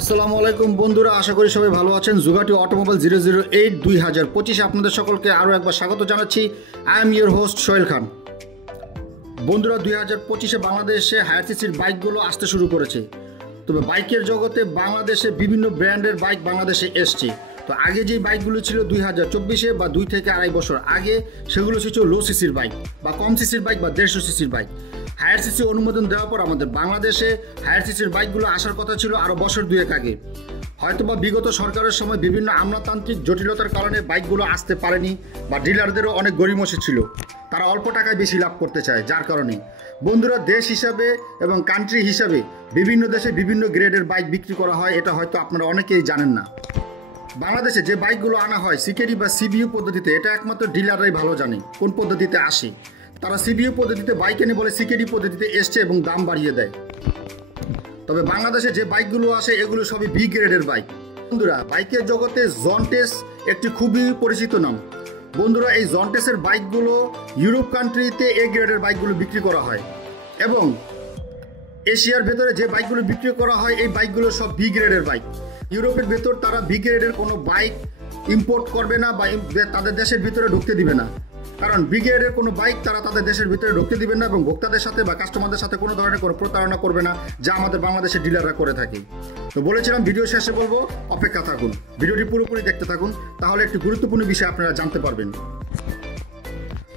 আসসালামু আলাইকুম বন্ধুরা, আশা করি সবাই ভালো আছেন। জুগাটি অটোমোবাইল 008 2025 আপনাদের সকলকে আরও একবার স্বাগত জানাচ্ছি। I am your host Sohel Khan. বন্ধুরা, 2025-এ বাংলাদেশে হায়ার সিসির বাইকগুলো আসতে শুরু করেছে। তবে বাইকের জগতে বাংলাদেশে বিভিন্ন ব্র্যান্ডের বাইক বাংলাদেশে এসছে। তো আগে যেই বাইকগুলো ছিল 2024-এ বা 2 থেকে আড়াই বছর আগে, সেগুলো ছিল লো সিসির বাইক বা কম সিসির বাইক বা 150 সিসির বাইক। হায়ার সিসি অনুমোদন দেওয়ার পর আমাদের বাংলাদেশে হায়ার সিসির বাইকগুলো আসার কথা ছিল আরও বছর দুয়েক আগে। হয়তোবা বিগত সরকারের সময় বিভিন্ন আমলাতান্ত্রিক জটিলতার কারণে বাইকগুলো আসতে পারেনি, বা ডিলারদেরও অনেক গরিমসি ছিল, তারা অল্প টাকায় বেশি লাভ করতে চায়। যার কারণে বন্ধুরা, দেশ হিসাবে এবং কান্ট্রি হিসাবে বিভিন্ন দেশে বিভিন্ন গ্রেডের বাইক বিক্রি করা হয়, এটা হয়তো আপনারা অনেকেই জানেন না। বাংলাদেশে যে বাইকগুলো আনা হয় সিকেডি বা সিবিইউ পদ্ধতিতে, এটা একমাত্র ডিলাররাই ভালো জানে কোন পদ্ধতিতে আসে। তারা সিবিইউ পদ্ধতিতে বাইক এনে বলে সিকেডি পদ্ধতিতে এসছে এবং দাম বাড়িয়ে দেয়। তবে বাংলাদেশে যে বাইকগুলো আসে এগুলো সবই বি গ্রেডের বাইক। বন্ধুরা, বাইকের জগতে জন্টেস একটি খুবই পরিচিত নাম। বন্ধুরা, এই জন্টেসের বাইকগুলো ইউরোপ কান্ট্রিতে এ গ্রেডের বাইকগুলো বিক্রি করা হয়, এবং এশিয়ার ভেতরে যে বাইকগুলো বিক্রি করা হয় এই বাইকগুলো সব বি গ্রেডের বাইক। ইউরোপের ভেতর তারা বি গ্রেডের কোনো বাইক ইম্পোর্ট করবে না বা তাদের দেশের ভিতরে ঢুকতে দিবে না, কারণ বি গ্রেডের কোনো বাইক তারা তাদের দেশের ভিতরে ঢুকতে দিবে না এবং ভোক্তাদের সাথে বা কাস্টমারদের সাথে কোনো ধরনের কোনো প্রতারণা করবে না, যা আমাদের বাংলাদেশের ডিলাররা করে থাকে। তো বলেছিলাম ভিডিও শেষে বলবো, অপেক্ষা থাকুন, ভিডিওটি পুরোপুরি দেখতে থাকুন, তাহলে একটি গুরুত্বপূর্ণ বিষয় আপনারা জানতে পারবেন।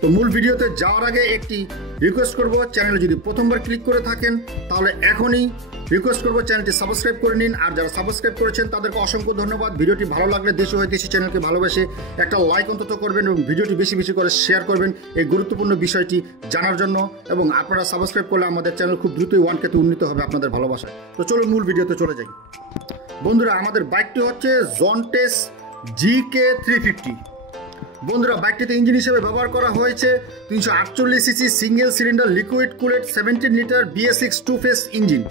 তো মূল ভিডিওতে যাওয়ার আগে একটি রিকোয়েস্ট করব, চ্যানেলে যদি প্রথমবার ক্লিক করে থাকেন তাহলে এখনই রিকোয়েস্ট করব চ্যানেলটি সাবস্ক্রাইব করে নিন। আর যারা সাবস্ক্রাইব করেছেন তাদেরকে অসংখ্য ধন্যবাদ। ভিডিওটি ভালো লাগলে দেশ ও ঐতিহ্য চ্যানেলকে ভালোবেসে একটা লাইক অন্তত করবেন এবং ভিডিওটি বেশি বেশি করে শেয়ার করবেন এই গুরুত্বপূর্ণ বিষয়টি জানার জন্য। এবং আপনারা সাবস্ক্রাইব করলে আমাদের চ্যানেল খুব দ্রুতই 1K-তে উন্নীত হবে আপনাদের ভালোবাসায়। তো চলুন মূল ভিডিওতে চলে যাই। বন্ধুরা, আমাদের বাইকটি হচ্ছে জন্টেস GK350। বন্ধুরা, বাইকটিতে ইঞ্জিন হিসেবে ব্যবহার করা হয়েছে 348 CC single cylinder liquid cooled 17 litre BS6 2 phase engine.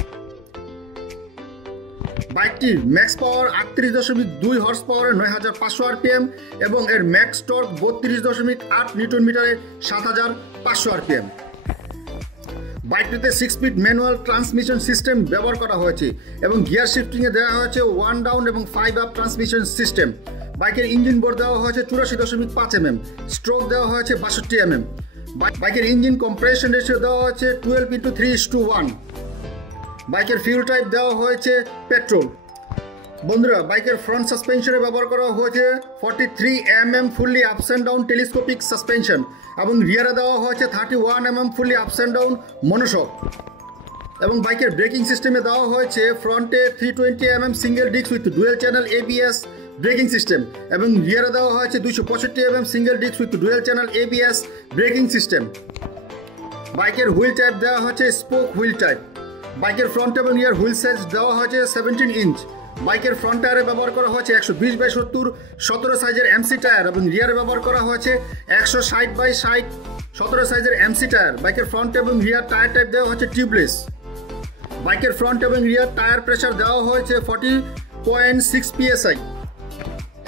বাইকটির ম্যাক্স পাওয়ার 38.2 হর্স পাওয়ারের 9500 RPM এবং এর ম্যাক্স টর্ক 32.8 নিউটন মিটারে 7500 RPM। বাইকটিতে 6 speed manual transmission system ব্যবহার করা হয়েছে এবং গিয়ার শিফটিংয়ে দেওয়া হয়েছে 1 ডাউন এবং 5 আপ ট্রান্সমিশন সিস্টেম। বাইকের ইঞ্জিন বোর দেওয়া হয়েছে 84.5 mm, স্ট্রোক দেওয়া হয়েছে 62 mm। বাইকের ইঞ্জিন কম্প্রেশন রেশিও দেওয়া হয়েছে 12:3:1। বাইকের ফিউল টাইপ দেওয়া হয়েছে পেট্রোল। বন্ধুরা, বাইকের ফ্রন্ট সাসপেনশনে ব্যবহার করা হয়েছে 43 mm fully ups and down telescopic suspension এবং রিয়ারে দেওয়া হয়েছে 31 mm fully ups and down monoshock. এবং বাইকের ব্রেকিং সিস্টেমে দেওয়া হয়েছে ফ্রন্টে 320 mm single disc with dual channel ABS braking system এবং রিয়ারে দেওয়া হয়েছে 265 mm single disc with dual channel ABS braking system. বাইকের হুইল টাইপ দেওয়া হয়েছে স্পোক হুইল টাইপ। বাইকের ফ্রন্ট এবং রিয়ার হুইল সাইজ দেওয়া হয়েছে 17 ইঞ্চ। বাইকের ফ্রন্ট টায়ারে ব্যবহার করা হয়েছে 120/70 17 সাইজের MC টায়ার এবং রিয়ারে ব্যবহার করা হয়েছে 160/60 17 সাইজের MC টায়ার। বাইকের ফ্রন্ট এবং রিয়ার টায়ার টাইপ দেওয়া হচ্ছে টিউবলেস। বাইকের ফ্রন্ট এবং রিয়ার টায়ার প্রেসার দেওয়া হয়েছে 40.6 PSI।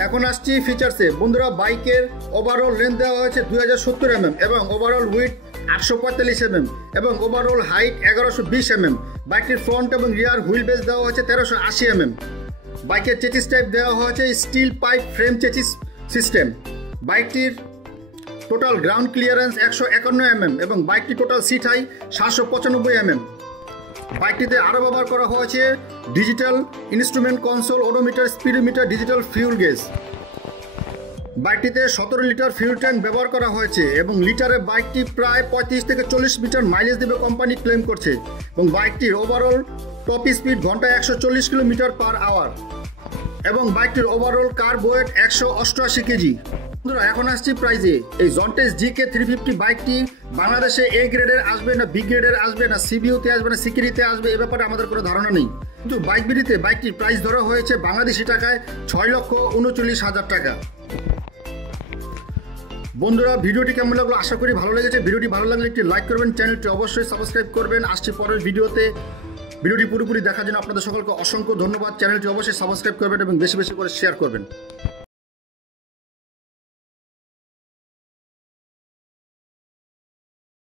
এখন আসছি ফিচার্সে। বন্ধুরা, বাইকের ওভারঅল লেন্থ দেওয়া হয়েছে 2070 mm এবং ওভারঅল উইথ 845 mm এবং ওভারঅল হাইট 1120 mm। বাইকটির ফ্রন্ট এবং রিয়ার হুইল বেস দেওয়া হয়েছে 1380 mm। বাইকের চেচিস টাইপ দেওয়া হয়েছে steel pipe frame chassis system. বাইকটির টোটাল গ্রাউন্ড ক্লিয়ারেন্স 151 mm এবং বাইকটির টোটাল সিট হাই 795 mm। বাইকটিতে আরও ব্যবহার করা হয়েছে digital instrument console, odometer, speedometer, digital fuel gauge. বাইকটিতে 17 লিটার ফিউল ট্যাঙ্ক ব্যবহার করা হয়েছে এবং লিটারে বাইকটি প্রায় 35 থেকে 40 মিটার মাইলেজ দেবে কোম্পানি ক্লেম করছে। এবং বাইকটির ওভারঅল টপ স্পিড ঘন্টায় 140 km/h এবং বাইকটির ওভারঅল কার্ব ওয়েট 188 কেজি। বন্ধুরা, এখন আসছি প্রাইজে। এই জন্টেস GK350 বাইকটি বাংলাদেশে এ গ্রেডের আসবে না বি গ্রেডের আসবে না সিবিইউতে আসবে না সিকেডিতে আসবে, এ ব্যাপারে আমাদের কোনো ধারণা নেই। কিন্তু বাইক বিডিতে বাইকটির প্রাইস ধরা হয়েছে বাংলাদেশি টাকায় 6,39,000 টাকা। বন্ধুরা, ভিডিওটি কেমন লাগলো আশা করি ভালো লেগেছে। ভিডিওটি ভালো লাগলে একটি লাইক করবেন, চ্যানেলটি অবশ্যই সাবস্ক্রাইব করবেন। আসছি পরের ভিডিওতে। ভিডিওটি পুরোপুরি দেখার জন্য আপনাদের সকলকে অসংখ্য ধন্যবাদ। চ্যানেলটি অবশ্যই সাবস্ক্রাইব করবেন এবং বেশি বেশি করে শেয়ার করবেন।